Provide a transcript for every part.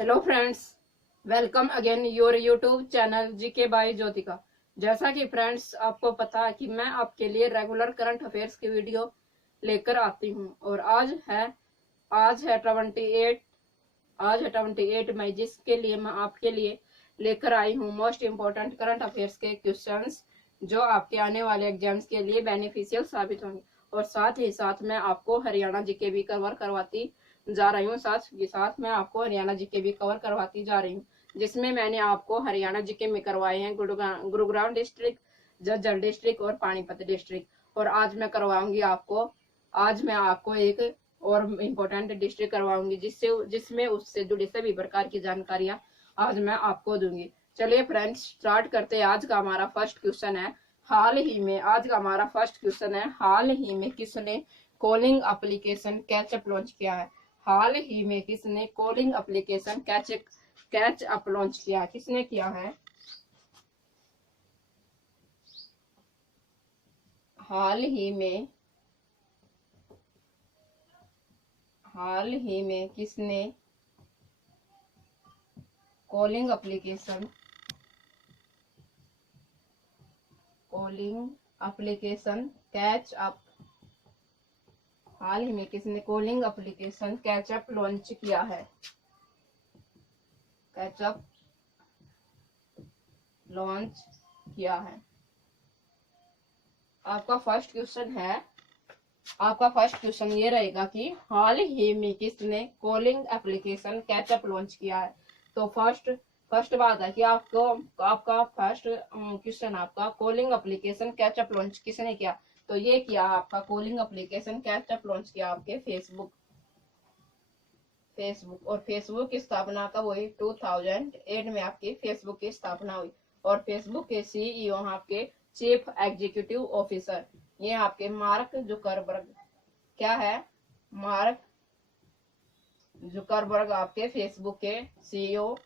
Hello friends, welcome again your YouTube channel GK by Jyotika. जैसा कि friends आपको पता है कि मैं आपके लिए रेगुलर करंट अफेयर्स की वीडियो लेकर आती हूं और आज है 28 मई, जिसके लिए मैं आपके लिए लेकर आई हूं मोस्ट इम्पोर्टेंट करंट अफेयर्स के क्वेश्चंस जो आपके आने वाले एग्जाम्स के लिए बेनिफिशियल साबित होंगे। और साथ ही साथ मैं आपको हरियाणा जीके भी कवर करवाती जा रही हूँ। साथ ही साथ मैं आपको हरियाणा जीके भी कवर करवाती जा रही हूँ, जिसमें मैंने आपको हरियाणा जीके में करवाए हैं गुरुग्राम डिस्ट्रिक्ट, झज्जर डिस्ट्रिक्ट और पानीपत डिस्ट्रिक्ट। और आज मैं आपको एक और इम्पोर्टेंट डिस्ट्रिक्ट करवाऊंगी जिसमें उससे जुड़ी सभी प्रकार की जानकारियां आज मैं आपको दूंगी। चलिए फ्रेंड्स, स्टार्ट करते हैं। आज का हमारा फर्स्ट क्वेश्चन है, हाल ही में किसने कॉलिंग एप्लीकेशन कैचअप लॉन्च किया है? हाल ही में किसने कॉलिंग एप्लीकेशन कैचअप लॉन्च किया? किसने किया है? हाल ही में किसने कॉलिंग एप्लीकेशन कैचअप हाल ही में किसने कॉलिंग एप्लीकेशन कैचअप लॉन्च किया है? कैचअप लॉन्च किया है। आपका फर्स्ट क्वेश्चन ये रहेगा कि हाल ही में किसने कॉलिंग एप्लीकेशन कैचअप लॉन्च किया है। तो फर्स्ट बात है कि आपका फर्स्ट क्वेश्चन आपका कॉलिंग एप्लीकेशन कैचअप लॉन्च किसने किया? तो ये किया आपका कॉलिंग एप्लीकेशन कैचअप लॉन्च किया आपके फेसबुक। और फेसबुक की स्थापना कब हुई? 2008 में आपकी फेसबुक की स्थापना हुई। और फेसबुक के सीईओ आपके चीफ एग्जीक्यूटिव ऑफिसर, ये आपके मार्क जुकरबर्ग। क्या है? मार्क जुकरबर्ग आपके फेसबुक के सीईओ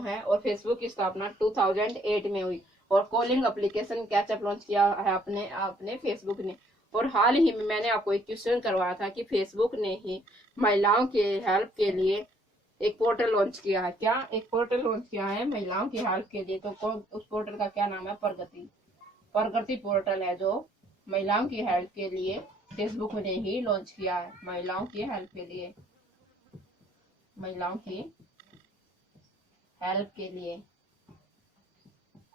हैं। और फेसबुक की स्थापना 2008 में हुई। और कॉलिंग एप्लीकेशन कैचअप लॉन्च किया है अपने फेसबुक ने। और हाल ही में मैंने आपको एक क्वेश्चन करवाया था कि फेसबुक ने ही महिलाओं के हेल्प के लिए एक पोर्टल लॉन्च किया है। क्या एक पोर्टल लॉन्च किया है महिलाओं की हेल्प के लिए? तो उस पोर्टल का क्या नाम है? प्रगति पोर्टल है, जो महिलाओं की हेल्प के लिए फेसबुक ने ही लॉन्च किया है। महिलाओं की हेल्प के लिए।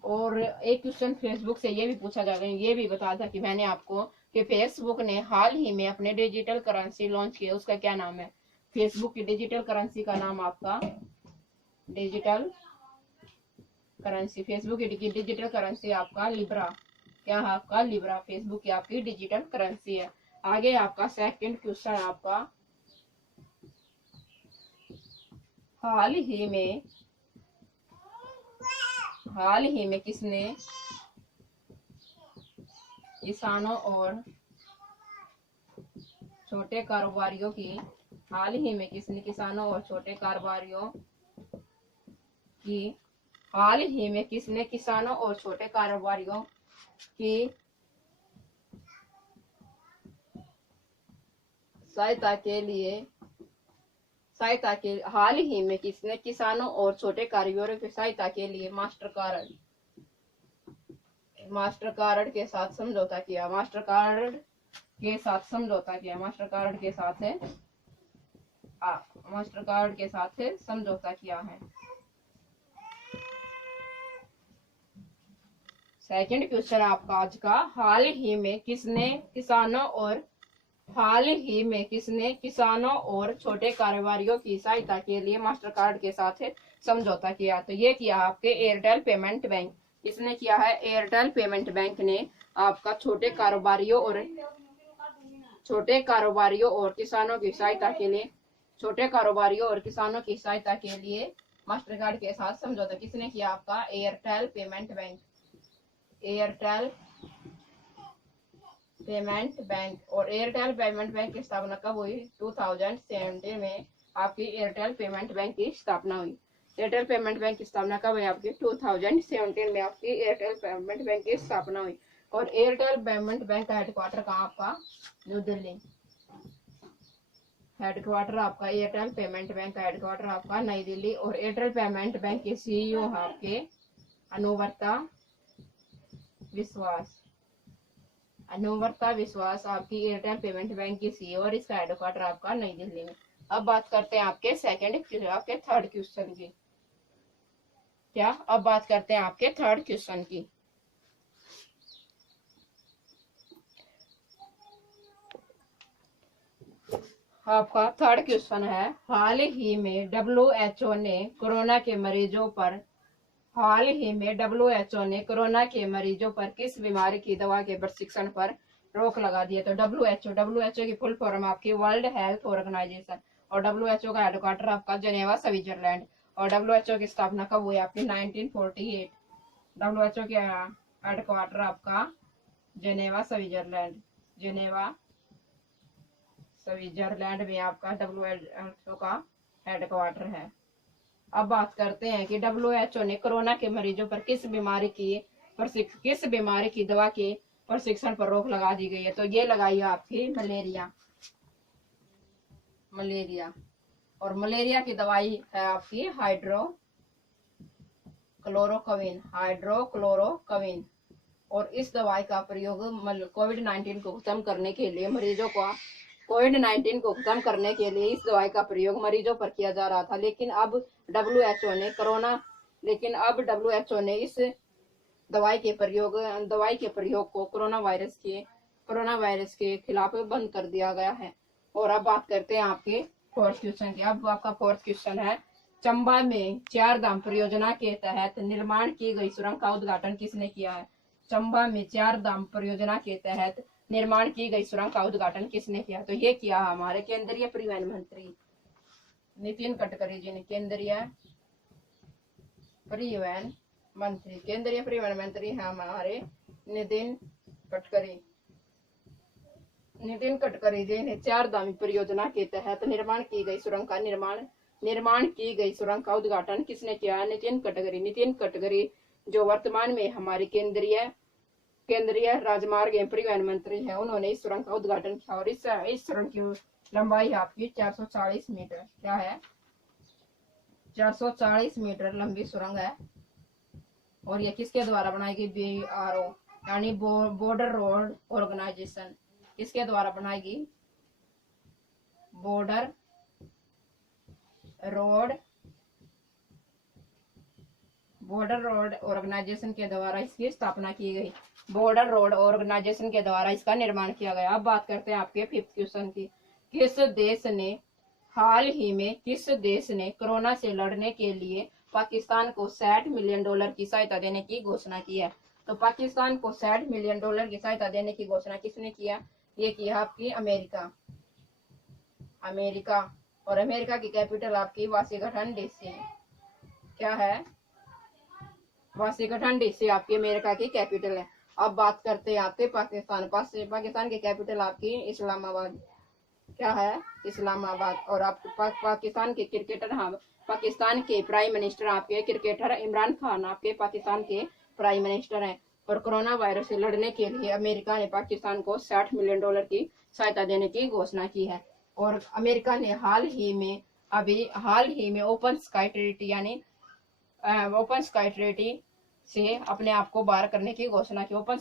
और एक क्वेश्चन फेसबुक से ये भी पूछा जाएगा, ये भी बता था कि मैंने आपको कि फेसबुक ने हाल ही में अपने डिजिटल करेंसी लॉन्च किया, उसका क्या नाम है? फेसबुक की डिजिटल करेंसी का नाम आपका डिजिटल करेंसी, फेसबुक की डिजिटल करेंसी आपका लिब्रा। क्या है? आपका लिब्रा फेसबुक की आपकी डिजिटल करेंसी है। आगे आपका सेकंड क्वेश्चन आपका, हाल ही में किसने किसानों और छोटे कारोबारियों की हाल ही में किसने किसानों और छोटे कारोबारियों की सहायता के हाल ही में किसने किसानों और छोटे कारोबारियों की सहायता के लिए मास्टर कार्ड के साथ समझौता किया? मास्टर कार्ड के साथ समझौता किया है। सेकंड क्वेश्चन आपका आज का, हाल ही में किसने किसानों और छोटे कारोबारियों की सहायता के लिए मास्टर कार्ड के साथ समझौता किया? तो ये किया आपके एयरटेल पेमेंट बैंक। किसने किया है? एयरटेल पेमेंट बैंक ने आपका छोटे कारोबारियों और किसानों की सहायता के लिए मास्टर कार्ड के साथ समझौता किसने किया? आपका एयरटेल पेमेंट बैंक। और एयरटेल पेमेंट बैंक की स्थापना कब हुई? 2017 में आपकी एयरटेल पेमेंट बैंक की स्थापना हुई। एयरटेल पेमेंट बैंक की स्थापना कब है? आपकी 2017 में आपकी एयरटेल पेमेंट बैंक की स्थापना हुई। और एयरटेल पेमेंट बैंक का हेडक्वार्टर कहाँ? आपका न्यू दिल्ली। हेडक्वार्टर आपका एयरटेल पेमेंट बैंक का हेडक्वार्टर आपका नई दिल्ली, और एयरटेल पेमेंट बैंक के सीईओ है आपके अनुवर्ता विश्वास। अनुवर्ता विश्वास आपकी एयरटेल पेमेंट बैंक की सीईओ, और इसका हेडक्वार्टर आपका नई दिल्ली में। अब बात करते हैं आपके आपके थर्ड क्वेश्चन की। अब बात करते हैं आपके थर्ड क्वेश्चन की। आपका थर्ड क्वेश्चन है, हाल ही में WHO ने कोरोना के मरीजों पर किस बीमारी की दवा के प्रशिक्षण पर रोक लगा दी है? तो WHO की फुल फॉर्म आपकी वर्ल्ड हेल्थ ऑर्गेनाइजेशन, और WHO का हेडक्वार्टर आपका जेनेवा स्विट्जरलैंड, और WHO की स्थापना कब हुई आपकी? 1948। WHO की हेडक्वार्टर आपका जेनेवा स्विट्जरलैंड में आपका WHO का हेडक्वार्टर है। अब बात करते हैं कि WHO ने कोरोना के मरीजों पर किस बीमारी की दवा के प्रशिक्षण पर रोक लगा दी गई है? तो ये लगाई है आपकी मलेरिया, और मलेरिया की दवाई है आपकी हाइड्रोक्लोरोक्विन, और इस दवाई का प्रयोग कोविड-19 को खत्म करने के लिए इस दवाई का प्रयोग मरीजों पर किया जा रहा था। लेकिन अब WHO ने इस दवाई के प्रयोग को कोरोना वायरस के खिलाफ बंद कर दिया गया है। और अब बात करते हैं आपके फोर्थ क्वेश्चन की। अब आपका फोर्थ क्वेश्चन है, चंबा में 4 धाम परियोजना के तहत निर्माण की गई सुरंग का उद्घाटन किसने किया है? चंबा में 4 धाम परियोजना के तहत निर्माण की गई सुरंग का उद्घाटन किसने किया? तो ये किया हमारे केंद्रीय परिवहन मंत्री नितिन गडकरी जी ने। केंद्रीय परिवहन मंत्री हैं हमारे नितिन गडकरी जी ने 4 धाम परियोजना के तहत निर्माण की गई सुरंग का उद्घाटन किसने किया? नितिन गडकरी जो वर्तमान में हमारे केंद्रीय राजमार्ग एवं परिवहन मंत्री है, उन्होंने इस सुरंग का उद्घाटन किया। और इस सुरंग की लंबाई आपकी 440 मीटर, क्या है? 440 मीटर लंबी सुरंग है। और ये किसके द्वारा बनाई गई? BRO यानी बॉर्डर रोड ऑर्गेनाइजेशन, किसके द्वारा बनाएगी? बॉर्डर रोड ऑर्गेनाइजेशन के द्वारा इसकी स्थापना की गई। बॉर्डर रोड ऑर्गेनाइजेशन के द्वारा इसका निर्माण किया गया। अब बात करते हैं आपके फिफ्थ क्वेश्चन की। किस देश ने कोरोना से लड़ने के लिए पाकिस्तान को $60 मिलियन की सहायता देने की घोषणा की है? तो पाकिस्तान को $60 मिलियन की सहायता देने की घोषणा किसने किया? ये किया आपकी अमेरिका, और अमेरिका की कैपिटल आपकी वाशिंगटन डीसी, क्या है? वाशिंगटन डीसी आपकी अमेरिका की कैपिटल है। अब बात करते हैं आपके पाकिस्तान की कैपिटल आपकी इस्लामाबाद, क्या है? इस्लामाबाद। और आप पाकिस्तान के पाकिस्तान के प्राइम मिनिस्टर आपके क्रिकेटर इमरान खान आपके पाकिस्तान के प्राइम मिनिस्टर हैं। और कोरोना वायरस से लड़ने के लिए अमेरिका ने पाकिस्तान को $60 मिलियन की सहायता देने की घोषणा की है। और अमेरिका ने हाल ही में ओपन स्काई ट्रीटी से अपने आप को बाहर करने की घोषणा की। ओपन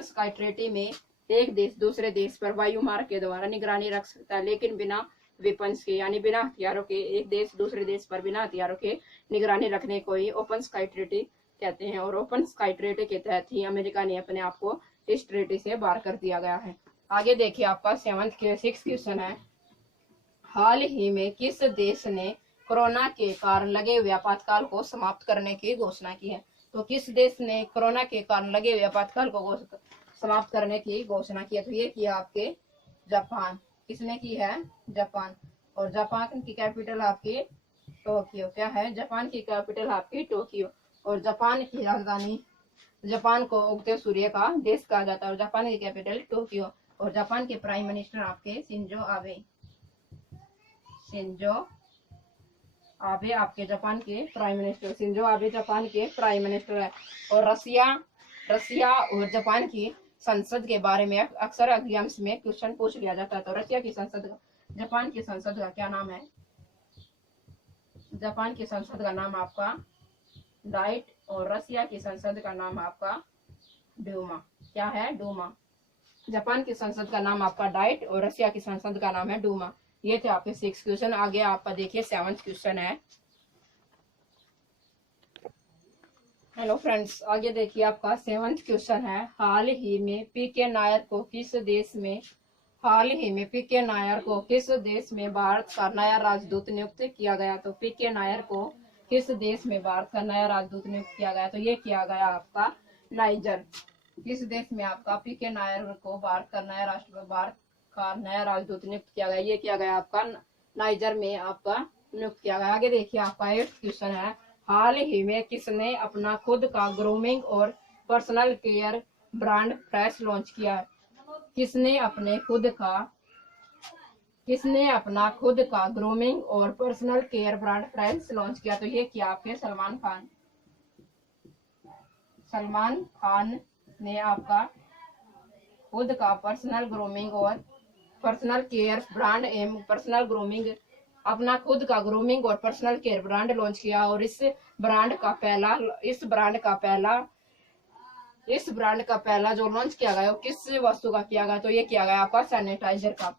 स्काई ट्रीटी में एक देश दूसरे देश पर वायु मार्ग के द्वारा निगरानी रख सकता है, लेकिन बिना वेपन्स के, यानी बिना हथियारों के एक देश दूसरे देश पर बिना हथियारों के निगरानी रखने को ही ओपन स्काई ट्रीटी कहते हैं। और ओपन स्काई ट्रीटी के तहत ही अमेरिका ने अपने आप को इस ट्रीटी से बाहर कर दिया गया है। आगे देखिए आपका सिक्स क्वेश्चन है, हाल ही में किस देश ने कोरोना के कारण लगे हुए आपातकाल को समाप्त करने की घोषणा की है? तो किस देश ने कोरोना के कारण लगे हुए आपातकाल को समाप्त करने की घोषणा की है? तो ये किया आपके जापान। किसने की है? जापान। और जापान की कैपिटल आपकी टोक्यो, क्या है? जापान की कैपिटल आपकी टोक्यो। और जापान की राजधानी, जापान को उगते सूर्य का देश कहा जाता है, और जापान की कैपिटल टोक्यो। और जापान के प्राइम मिनिस्टर आपके शिंजो आबे आपके जापान के prime minister, Shinzo Abe Japan के प्राइम मिनिस्टर है। और रसिया और जापान की संसद के बारे में अक्सर एग्जाम्स में क्वेश्चन पूछ लिया जाता है। तो रसिया की संसद जापान की संसद का क्या नाम है? जापान की संसद का नाम आपका डाइट और रसिया की संसद का नाम आपका डूमा। क्या है? डूमा। जापान की संसद का नाम आपका डाइट और रसिया की संसद का नाम है डूमा। ये थे आपके 6 क्वेश्चन। आगे आपका देखिए 7th क्वेश्चन है। हेलो फ्रेंड्स, आगे देखिए आपका 7th क्वेश्चन है। हाल ही में पीके नायर को किस देश में भारत का नया राजदूत नियुक्त किया गया? तो पीके नायर को किस देश में भारत का नया राजदूत नियुक्त किया गया? तो ये किया गया आपका नाइजर। किस देश में आपका पीके नायर को भारत का नया राजदूत नियुक्त किया गया? ये किया गया आपका नाइजर में आपका नियुक्त किया गया। आगे देखिए आपका 8th क्वेश्चन है। हाल ही में किसने अपना खुद का ग्रूमिंग और personal care brand fresh launch किया है? किसने अपना खुद का ग्रूमिंग और personal care brand fresh launch किया? तो ये किया आपके सलमान खान ने आपका खुद का पर्सनल ग्रूमिंग और पर्सनल केयर ब्रांड एवं पर्सनल ग्रूमिंग अपना खुद का ग्रूमिंग और पर्सनल केयर ब्रांड लॉन्च किया। और इस ब्रांड का पहला जो लॉन्च किया गया वो किस वस्तु का किया गया? तो ये किया गया आपका सैनिटाइजर का।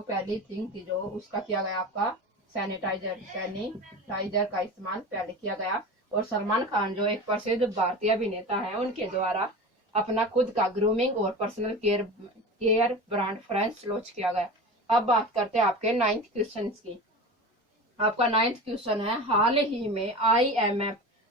पहली थिंग थी जो उसका किया गया आपका सैनिटाइजर का इस्तेमाल पहले किया गया। और सलमान खान जो एक प्रसिद्ध भारतीय अभिनेता है, उनके द्वारा अपना खुद का ग्रूमिंग और personal care brand fresh launch किया गया। अब बात करते हैं आपके 9th क्वेश्चन की। आपका 9th क्वेश्चन है। हाल ही में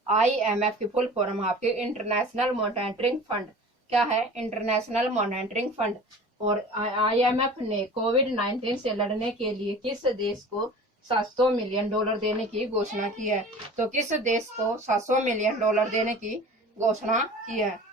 IMF की फुल फॉर्म आपके इंटरनेशनल मॉनेटरी फंड। क्या है? International monetary fund. और IMF ने कोविड-19 से लड़ने के लिए किस देश को $700 मिलियन देने की घोषणा की है? तो किस देश को $700 मिलियन देने की घोषणा की है?